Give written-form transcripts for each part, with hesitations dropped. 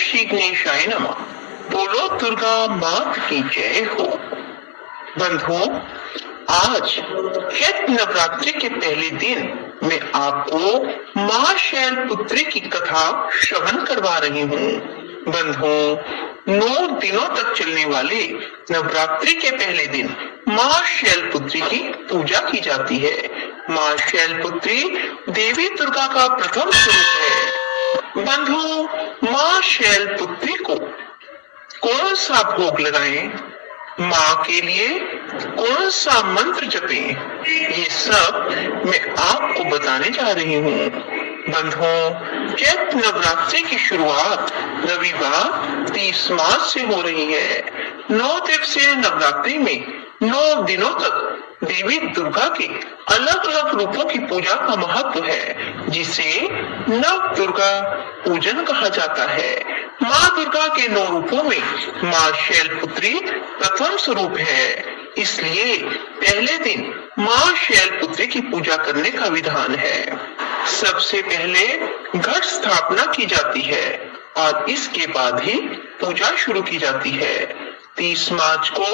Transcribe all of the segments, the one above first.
श्री गणेशाय नमः। बोलो दुर्गा मात की जय हो। बंधुओं, आज चैत्र नवरात्रि के पहले दिन मैं आपको मां शैलपुत्री की कथा श्रवण करवा रही हूँ। बंधुओं, 9 दिनों तक चलने वाले नवरात्रि के पहले दिन मां शैलपुत्री की पूजा की जाती है। मां शैलपुत्री देवी दुर्गा का प्रथम स्वरूप है। बंधुओं, मां शैलपुत्री को कौन सा भोग लगाएं, माँ के लिए कौन सा मंत्र जपें, ये सब मैं आपको बताने जा रही हूँ। बंधुओं, चैत्र नवरात्रि की शुरुआत रविवार 30 मार्च से हो रही है। 9 दिवसीय नवरात्रि में 9 दिनों तक देवी दुर्गा के अलग अलग रूपों की पूजा का महत्व है, जिसे नव दुर्गा पूजन कहा जाता है। माँ दुर्गा के 9 रूपों में माँ शैलपुत्री प्रथम स्वरूप है, इसलिए पहले दिन माँ शैलपुत्री की पूजा करने का विधान है। सबसे पहले घट स्थापना की जाती है और इसके बाद ही पूजा शुरू की जाती है। 30 मार्च को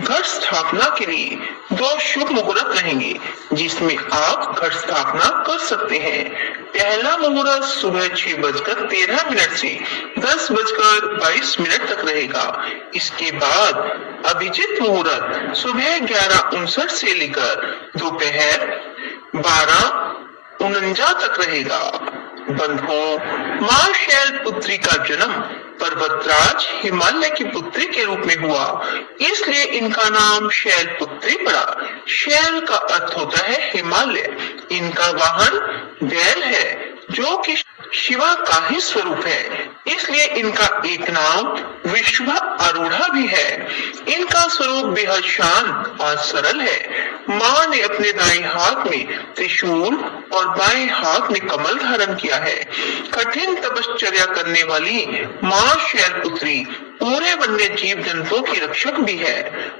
घट स्थापना के लिए 2 शुभ मुहूर्त रहेंगे, जिसमें आप घट स्थापना कर सकते हैं। पहला मुहूर्त सुबह 6:13 से 10:22 तक रहेगा। इसके बाद अभिजीत मुहूर्त सुबह 11:59 से लेकर दोपहर 12:49 तक रहेगा। बंधुओं, मां शैलपुत्री का जन्म पर्वतराज हिमालय की पुत्री के रूप में हुआ, इसलिए इनका नाम शैलपुत्री पड़ा। शैल का अर्थ होता है हिमालय। इनका वाहन बैल है, जो कि शिवा का ही स्वरूप है, इसलिए इनका एक नाम विश्व आरूढ़ा भी है। इनका स्वरूप बेहद शांत और सरल है। माँ ने अपने दाएं हाथ में त्रिशूल और बाएं हाथ में कमल धारण किया है। कठिन तपश्चर्या करने वाली माँ शैलपुत्री पूरे वन्य जीव जंतुओं की रक्षक भी है।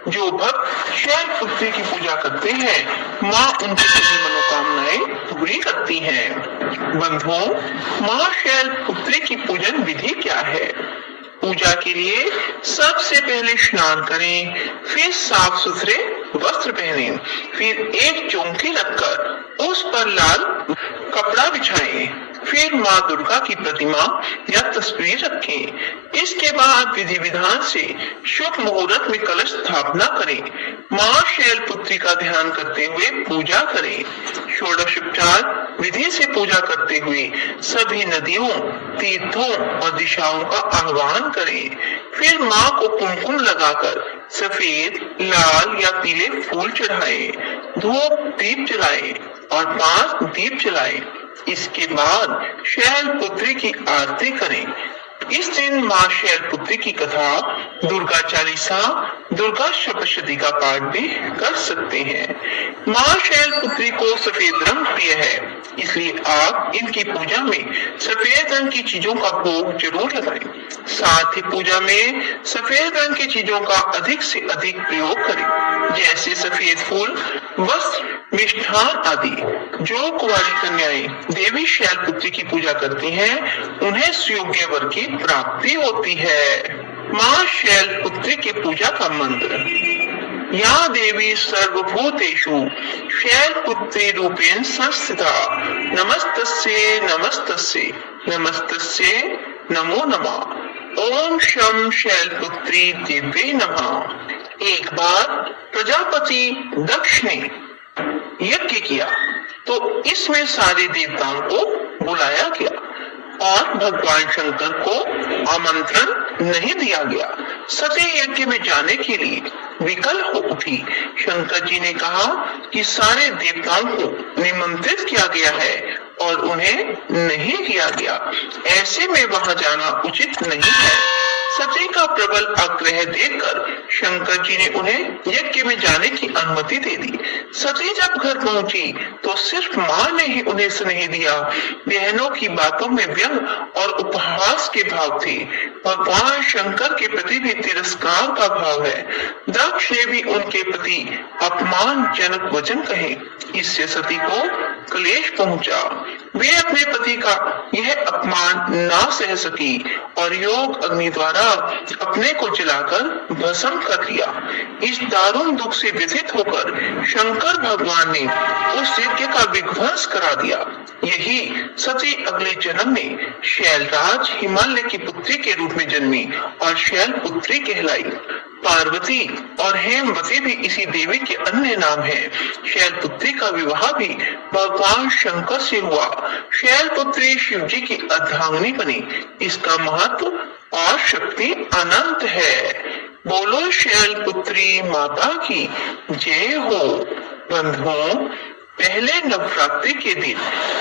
जो भक्त शैलपुत्री की पूजा करते हैं, माँ उनकी सभी मनोकामनाएं पूरी करती हैं। बंधुओं, माँ शैलपुत्री की पूजन विधि क्या है? पूजा के लिए सबसे पहले स्नान करें, फिर साफ सुथरे वस्त्र पहने, फिर एक चौकी रखकर उस पर लाल कपड़ा बिछाएं, फिर माँ दुर्गा की प्रतिमा या तस्वीर रखें। इसके बाद विधि विधान से शुभ मुहूर्त में कलश स्थापना करें। माँ शैलपुत्री का ध्यान करते हुए पूजा करें। षोडशोपचार विधि से पूजा करते हुए सभी नदियों, तीर्थों और दिशाओं का आह्वान करें। फिर माँ को कुमकुम लगाकर सफेद, लाल या पीले फूल चढ़ाएं, धूप दीप जलाएं और 5 दीप जलाएं। इसके बाद शैलपुत्री की आरती करें। इस दिन माँ शैलपुत्री की कथा, दुर्गा चालीसा, दुर्गा सप्तशती का पाठ भी कर सकते हैं। माँ शैलपुत्री को सफेद रंग प्रिय है, इसलिए आप इनकी पूजा में सफेद रंग की चीजों का भोग जरूर लगाएं। साथ ही पूजा में सफेद रंग की चीजों का अधिक से अधिक प्रयोग करें, जैसे सफेद फूल, वस्त्र, मिष्ठान आदि। जो कुंवारी कन्याएं देवी शैलपुत्री की पूजा करती हैं, उन्हें सुयोग्य वर की प्राप्ति होती है। माँ शैलपुत्री की पूजा का मंत्र: या देवी सर्वभूतेषु शैलपुत्री रूपेण संस्थिता, नमस्तस्यै नमस्तस्यै नमस्तस्यै नमो नमः। ओम शं शैलपुत्री देव्यै नमः। एक बार प्रजापति दक्ष ने यज्ञ किया तो इसमें सारे देवताओं को बुलाया गया और भगवान शंकर को आमंत्रण नहीं दिया गया। सती यज्ञ में जाने के लिए विकल हो उठी। शंकर जी ने कहा कि सारे देवताओं को निमंत्रित किया गया है और उन्हें नहीं किया गया, ऐसे में वहां जाना उचित नहीं है। सती का प्रबल आग्रह देखकर शंकर जी ने उन्हें यज्ञ में जाने की अनुमति दे दी। सती जब घर पहुंची तो सिर्फ मां ने ही उन्हें स्नेह दिया। बहनों की बातों में व्यंग और उपहास के भाव थे। भगवान शंकर के प्रति भी तिरस्कार का भाव है। दक्ष ने भी उनके प्रति अपमानजनक वचन कहे। इससे सती को क्लेश पहुंचा। वे अपने पति का यह अपमान ना सह सकी और योग अग्नि द्वारा अपने को जलाकर भस्म कर दिया। इस दारुण दुख से व्यथित होकर शंकर भगवान ने उस यज्ञ का विध्वंस करा दिया। यही सती अगले जन्म में शैलराज हिमालय की पुत्री के रूप में जन्मी और शैलपुत्री कहलाई। पार्वती और हेमवती भी इसी देवी के अन्य नाम हैं। शैलपुत्री का विवाह भी भगवान शंकर से हुआ। शैलपुत्री शिव जी की अर्धांगिनी बनी। इसका महत्व और शक्ति अनंत है। बोलो शैलपुत्री माता की जय हो। बंधुओं, पहले नवरात्रि के दिन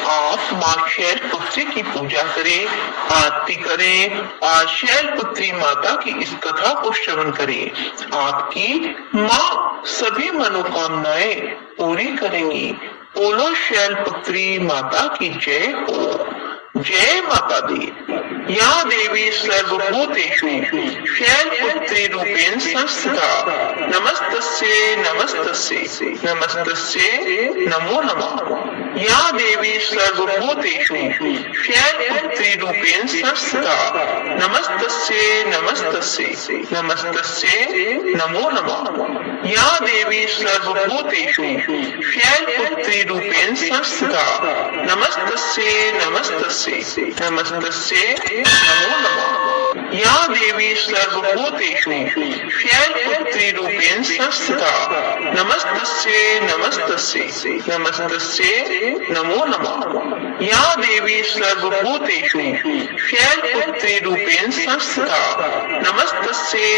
आप मां शैलपुत्री की पूजा करें, आरती करें और शैलपुत्री माता की इस कथा को श्रवण करें। आपकी मां सभी मनोकामनाएं पूरी करेंगी। बोलो शैलपुत्री माता की जय हो। जय माता दी। या देवी सर्वभूतेषु शैलपुत्री रूपेण संस्थिता नमस्तस्यै नमस्तस्यै नमस्तस्यै नमो नमः। या देवी सर्वभूतेषु शैलपुत्री रूपेण संस्थिता नमस्तस्यै नमस्तस्यै नमस्तस्यै नमो नमः। या देवी सर्वभूतेषु शैलपुत्री रूपेण संस्थिता नमस्तस्यै नमस्तस्यै नमस्तस्यै नमो नमः। या देवी सर्वभूतेषु शैलपुत्री रूपेण संस्थिता नमस्तस्यै नमस्तस्यै नमस्तस्यै नमो नमः। या देवी सर्वभूतेषु शैलपुत्री रूपेण संस्थिता नमस्तस्यै